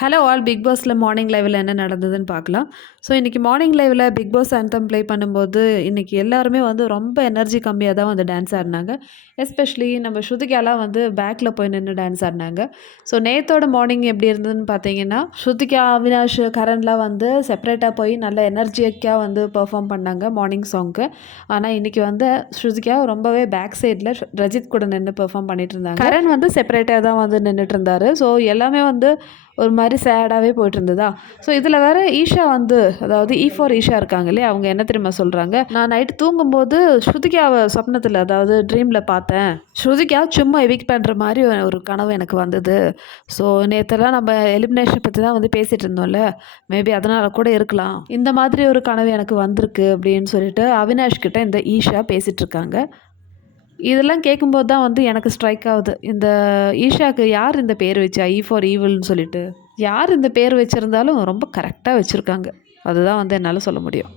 Hello all big பாஸில் morning லைவில் என்ன நடந்ததுன்னு பார்க்கலாம். ஸோ இன்றைக்கி மார்னிங் லைவில் பிக் பாஸ் ஆந்தம் ப்ளே பண்ணும்போது இன்றைக்கி எல்லாருமே வந்து ரொம்ப எனர்ஜி கம்மியாக தான் வந்து டான்ஸ் ஆடினாங்க. எஸ்பெஷலி நம்ம ஸ்ருதிகாலாம் வந்து பேக்கில் போய் நின்று டான்ஸ் ஆடினாங்க. ஸோ நேத்தோட மார்னிங் எப்படி இருந்ததுன்னு பார்த்தீங்கன்னா, ஸ்ருதிகா, அவினாஷ், கரண்லாம் வந்து செப்பரேட்டாக போய் நல்ல எனர்ஜிக்காக வந்து பெர்ஃபார்ம் பண்ணாங்க மார்னிங் சாங்க்கு. ஆனால் இன்றைக்கி வந்து ஸ்ருதிகா ரொம்பவே பேக் சைடில் ரஜித் கூட நின்று பெர்ஃபார்ம் பண்ணிட்டு இருந்தாங்க. கரண் வந்து செப்பரேட்டாக தான் வந்து நின்றுட்டு இருந்தார். ஸோ எல்லாமே வந்து ஒரு மாதிரி சேடாகவே போயிட்டு இருந்ததா. ஸோ இதில் வேறு ஈஷா வந்து, அதாவது E4 ஈஷா இருக்காங்க இல்லையா, அவங்க என்ன தெரியுமா சொல்கிறாங்க, நான் நைட்டு தூங்கும்போது ஸ்ருதிகாவை சொப்னத்தில், அதாவது ட்ரீமில் பார்த்தேன். ஸ்ருதிகா சும்மா எவிக்ட் பண்ணுற மாதிரி ஒரு கனவு எனக்கு வந்தது. ஸோ நேற்றெல்லாம் நம்ம எலிமினேஷன் பற்றி தான் வந்து பேசிகிட்டு இருந்தோம்ல, மேபி அதனால் கூட இருக்கலாம், இந்த மாதிரி ஒரு கனவு எனக்கு வந்திருக்கு அப்படின்னு சொல்லிட்டு அவினாஷ் கிட்ட இந்த ஈஷா பேசிகிட்டு இருக்காங்க. இதெல்லாம் கேட்கும்போது தான் வந்து எனக்கு ஸ்ட்ரைக் ஆகுது, இந்த ஈஷாக்கு யார் இந்த பேர் வச்சா, E4 ஈவில்னு சொல்லிட்டு. யார் இந்த பேர் வச்சுருந்தாலும் ரொம்ப கரெக்டாக வச்சுருக்காங்க. அதுதான் வந்து என்னால் சொல்ல முடியும்.